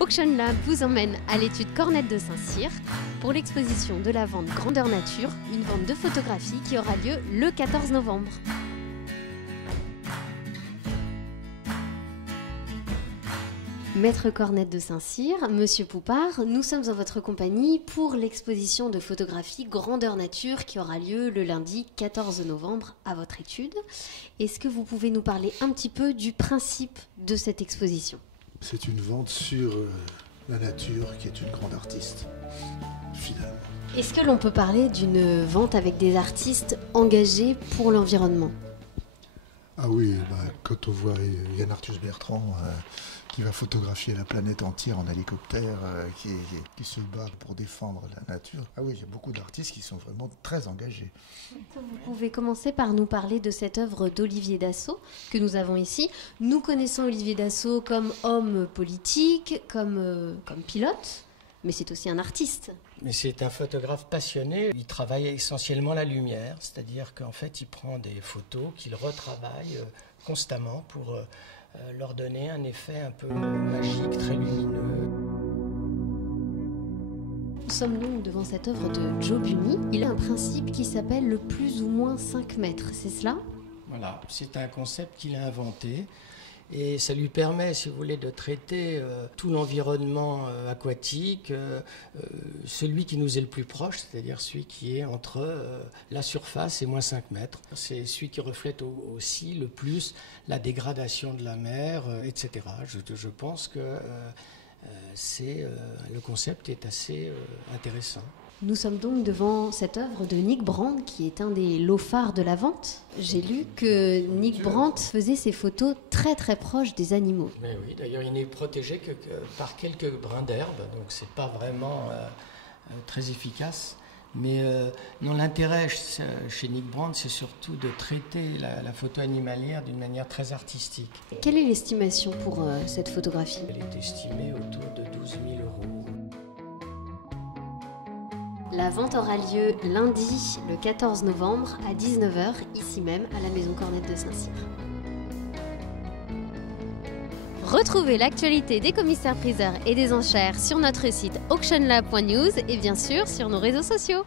Auction Lab vous emmène à l'étude Cornette de Saint-Cyr pour l'exposition de la vente Grandeur Nature, une vente de photographie qui aura lieu le 14 novembre. Maître Cornette de Saint-Cyr, Monsieur Poupard, nous sommes en votre compagnie pour l'exposition de photographie Grandeur Nature qui aura lieu le lundi 14 novembre à votre étude. Est-ce que vous pouvez nous parler un petit peu du principe de cette exposition ? C'est une vente sur la nature qui est une grande artiste, finalement. Est-ce que l'on peut parler d'une vente avec des artistes engagés pour l'environnement ? Ah oui, quand on voit Yann Arthus Bertrand qui va photographier la planète entière en hélicoptère, qui se bat pour défendre la nature. Ah oui, il y a beaucoup d'artistes qui sont vraiment très engagés. Vous pouvez commencer par nous parler de cette œuvre d'Olivier Dassault que nous avons ici. Nous connaissons Olivier Dassault comme homme politique, comme pilote, mais c'est aussi un artiste. Mais c'est un photographe passionné. Il travaille essentiellement la lumière, c'est-à-dire qu'en fait, il prend des photos qu'il retravaille constamment pour leur donner un effet un peu magique, très lumineux. Nous sommes donc devant cette œuvre de Joe Buny. Il a un principe qui s'appelle le plus ou moins 5 mètres, c'est cela ? Voilà, c'est un concept qu'il a inventé. Et ça lui permet, si vous voulez, de traiter tout l'environnement aquatique, celui qui nous est le plus proche, c'est-à-dire celui qui est entre la surface et moins 5 mètres. C'est celui qui reflète aussi le plus la dégradation de la mer, etc. Je pense que le concept est assez intéressant. Nous sommes donc devant cette œuvre de Nick Brandt, qui est un des lots phares de la vente. J'ai lu que Nick Brandt faisait ses photos très très proches des animaux. Mais oui, d'ailleurs il n'est protégé que par quelques brins d'herbe, donc c'est pas vraiment très efficace. Mais non, l'intérêt chez Nick Brandt, c'est surtout de traiter la photo animalière d'une manière très artistique. Quelle est l'estimation pour cette photographie ? Elle est estimée autour de 12 000 €. La vente aura lieu lundi, le 14 novembre, à 19h, ici même, à la Maison Cornette de Saint-Cyr. Retrouvez l'actualité des commissaires-priseurs et des enchères sur notre site auctionlab.news et bien sûr sur nos réseaux sociaux.